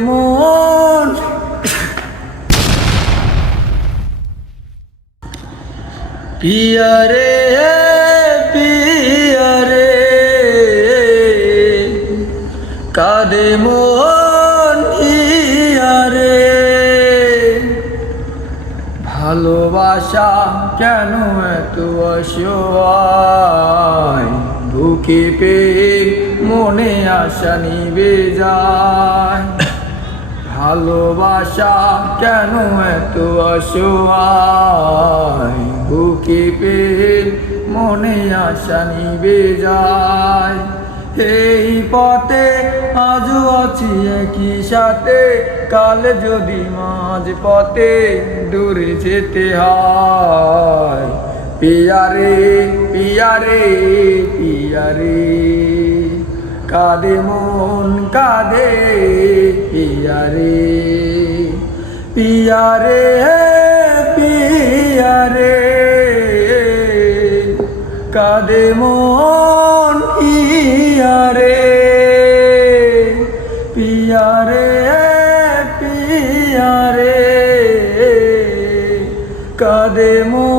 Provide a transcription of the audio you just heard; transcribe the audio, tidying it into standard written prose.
মন পিয়া রে পিয়া রে কাঁদে মন পিয়া রে ভালোবাসা কেন এত অসহায় বুকে পেয়ে মনে আশা নিভে যায় ভালোবাসা কেন এত অসহায় বুকে পেয়ে মনে আশা নিভে যায় এই পথে আজও আছি একই সাথে কাল যদি মাঝ পথে দূরে যেতে হয় পিয়া রে পিয়া রে পিয়া রে কাঁদে মন কাঁদে পিয়া রে পিয়া রে পিয়া রে কাঁদে মন পিয়া রে পিয়া রে পিয়া রে কাঁদে মন